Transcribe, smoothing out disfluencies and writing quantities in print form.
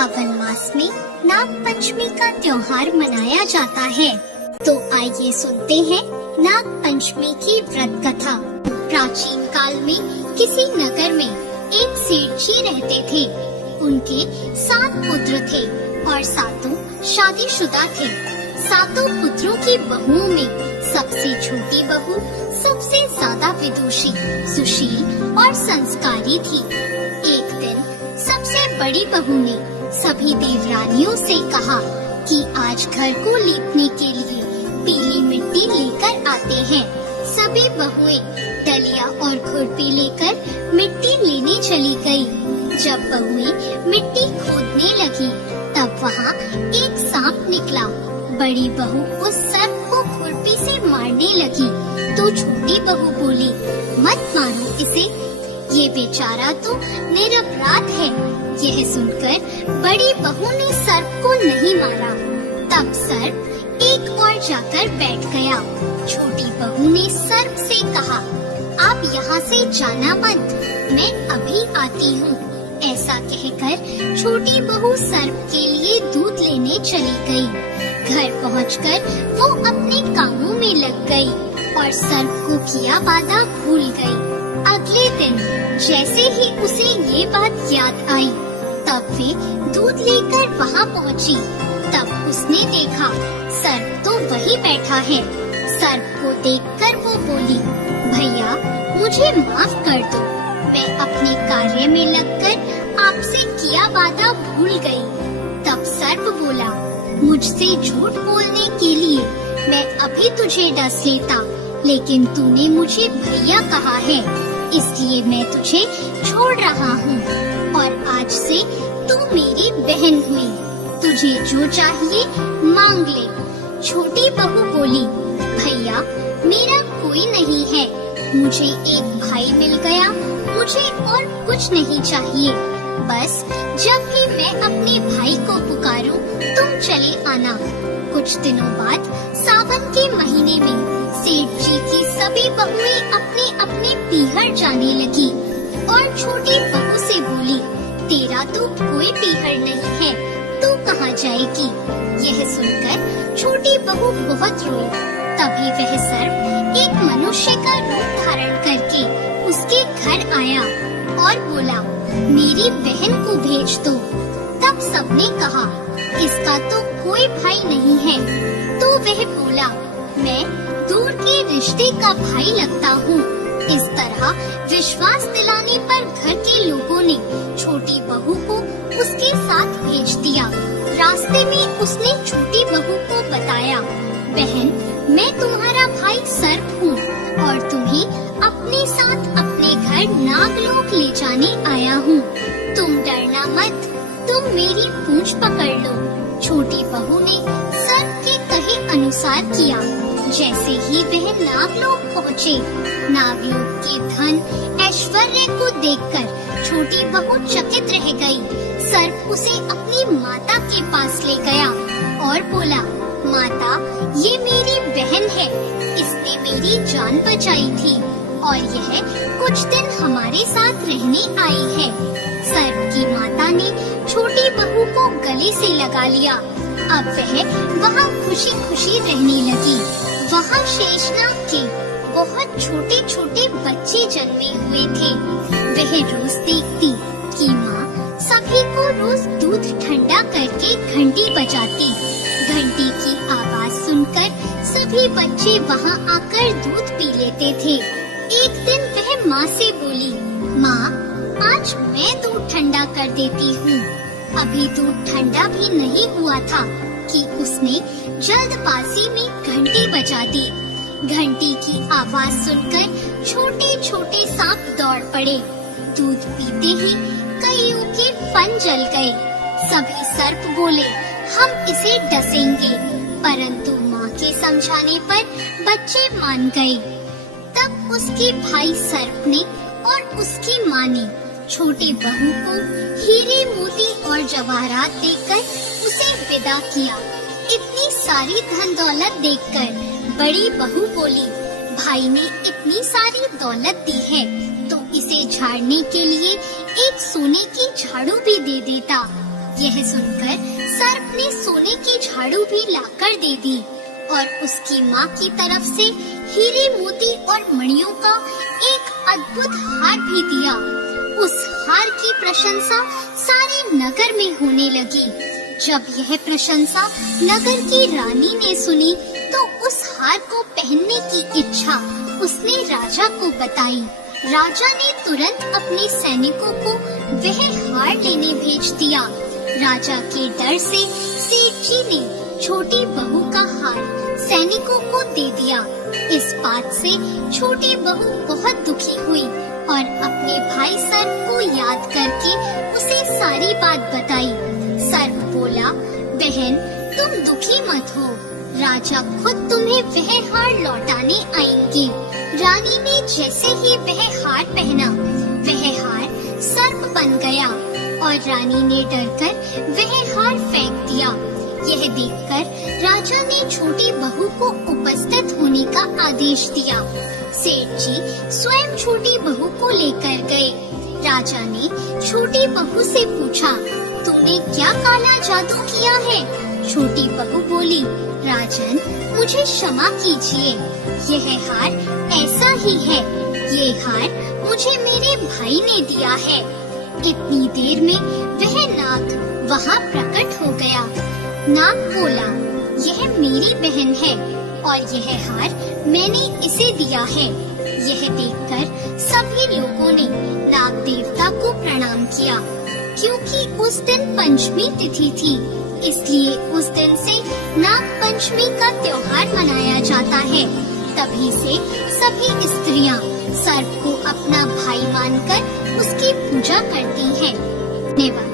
सावन मास में नाग पंचमी का त्योहार मनाया जाता है। तो आइए सुनते हैं नाग पंचमी की व्रत कथा। प्राचीन काल में किसी नगर में एक सेठ जी रहते थे। उनके 7 पुत्र थे और सातों शादीशुदा थे। सातों पुत्रों की बहुओं में सबसे छोटी बहू सबसे ज्यादा विदुषी, सुशील और संस्कारी थी। एक दिन सबसे बड़ी बहू ने सभी देवरानियों से कहा कि आज घर को लीपने के लिए पीली मिट्टी लेकर आते हैं। सभी बहुएं डलिया और खुरपी लेकर मिट्टी लेने चली गई। जब बहुएं मिट्टी खोदने लगी तब वहाँ एक सांप निकला। बड़ी बहू उस सर्प को खुरपी से मारने लगी तो छोटी बहू बोली, मत मारो इसे, ये बेचारा तो निरपराध है। यह सुनकर बड़ी बहू ने सर्प को नहीं मारा। तब सर्प एक और जाकर बैठ गया। छोटी बहू ने सर्प से कहा, आप यहाँ से जाना मत, मैं अभी आती हूँ। ऐसा कहकर छोटी बहू सर्प के लिए दूध लेने चली गई। घर पहुंचकर वो अपने कामों में लग गई और सर्प को किया वादा भूल गई। अगले दिन जैसे ही उसे ये बात याद आई तब वे दूध लेकर वहाँ पहुँची। तब उसने देखा सर्प तो वहीं बैठा है। सर्प को देखकर वो बोली, भैया मुझे माफ कर दो, मैं अपने कार्य में लगकर आपसे किया वादा भूल गई। तब सर्प बोला, मुझसे झूठ बोलने के लिए मैं अभी तुझे डस लेता, लेकिन तूने मुझे भैया कहा है, इसलिए मैं तुझे छोड़ रहा हूँ और आज से तू मेरी बहन हुई। तुझे जो चाहिए मांग ले। छोटी बहू बोली, भैया मेरा कोई नहीं है, मुझे एक भाई मिल गया, मुझे और कुछ नहीं चाहिए। बस जब भी मैं अपने भाई को पुकारूं, तुम चले आना। कुछ दिनों बाद सावन के महीने में सेठ जी की सभी बहुएं अपने अपने पीहर जाने लगी और छोटी बहू से बोली, तेरा तो कोई पीहर नहीं है, तू कहाँ जाएगी? यह सुनकर छोटी बहू बहुत रोई। तभी वह सर्प एक मनुष्य का रूप धारण करके उसके घर आया और बोला, मेरी बहन को भेज दो। तब सबने कहा, इसका तो कोई भाई नहीं है। तो वह बोला, मैं दूर के रिश्ते का भाई लगता हूँ। इस तरह विश्वास दिलाने पर घर के लोगों ने छोटी बहू को उसके साथ भेज दिया। रास्ते में उसने छोटी बहू को बताया, बहन मैं तुम्हारा भाई सर्प हूँ और तुम्हें अपने साथ अपने घर नागलोक ले जाने आया हूँ। तुम डरना मत, तुम मेरी पूंछ पकड़ लो। छोटी बहू ने सर्प के कहे अनुसार किया। जैसे ही वह नागलोक पहुँचे, नागलोक के धन ऐश्वर्य को देखकर छोटी बहू चकित रह गई। सर्प उसे अपनी माता के पास ले गया और बोला, माता ये मेरी बहन है, इसने मेरी जान बचाई थी और यह कुछ दिन हमारे साथ रहने आई है। सर्प की माता ने छोटी बहू को गले से लगा लिया। अब वह वहाँ खुशी खुशी रहने लगी। वहाँ शेषनाग के बहुत छोटे छोटे बच्चे जन्मे हुए थे। वह रोज देखती कि माँ सभी को रोज दूध ठंडा करके घंटी बजाती। घंटी की आवाज सुनकर सभी बच्चे वहाँ आकर दूध पी लेते थे। एक दिन वह माँ से बोली, माँ आज मैं दूध ठंडा कर देती हूँ। अभी दूध ठंडा भी नहीं हुआ था कि उसने जल्दबाजी में घंटी बजा दी। घंटी की आवाज सुनकर छोटे छोटे सांप दौड़ पड़े। दूध पीते ही कईयों के फन जल गए। सभी सर्प बोले, हम इसे डसेंगे, परंतु माँ के समझाने पर बच्चे मान गए। तब उसके भाई सर्प ने और उसकी माँ ने छोटी बहू को हीरे मोती और जवाहरात देकर उसे विदा किया। इतनी सारी धन दौलत देखकर बड़ी बहू बोली, भाई ने इतनी सारी दौलत दी है तो इसे झाड़ने के लिए एक सोने की झाड़ू भी दे देता। यह सुनकर सर्प ने सोने की झाड़ू भी लाकर दे दी और उसकी माँ की तरफ से हीरे मोती और मणियों का एक अद्भुत हार भी दिया। उस हार की प्रशंसा सारे नगर में होने लगी। जब यह प्रशंसा नगर की रानी ने सुनी तो उस हार को पहनने की इच्छा उसने राजा को बताई। राजा ने तुरंत अपने सैनिकों को वह हार लेने भेज दिया। राजा के डर से सेठ जी ने छोटी बहू का हार सैनिकों को दे दिया। इस बात से छोटी बहू बहुत दुखी हुई और अपने भाई सर्प को याद करके उसे सारी बात बताई। सर्प बोला, बहन तुम दुखी मत हो, राजा खुद तुम्हें वह हार लौटाने आएंगे। रानी ने जैसे ही वह हार पहना, वह हार सर्प बन गया और रानी ने डरकर वह हार फेंक दिया। यह देखकर राजा ने छोटी बहू को उपस्थित होने का आदेश दिया। सेठ जी स्वयं छोटी बहू को लेकर गए। राजा ने छोटी बहू से पूछा, तूने क्या काला जादू किया है? छोटी बहू बोली, राजन मुझे क्षमा कीजिए, यह हार ऐसा ही है। ये हार मुझे मेरे भाई ने दिया है। इतनी देर में वह नाग वहाँ प्रकट हो गया। नाग बोला, यह मेरी बहन है और यह हार मैंने इसे दिया है। यह देखकर सभी लोगों ने नाग देवता को प्रणाम किया। क्योंकि उस दिन पंचमी तिथि थी, इसलिए उस दिन से नाग पंचमी का त्योहार मनाया जाता है। तभी से सभी स्त्रियां सर्प को अपना भाई मानकर उसकी पूजा करती हैं। धन्यवाद।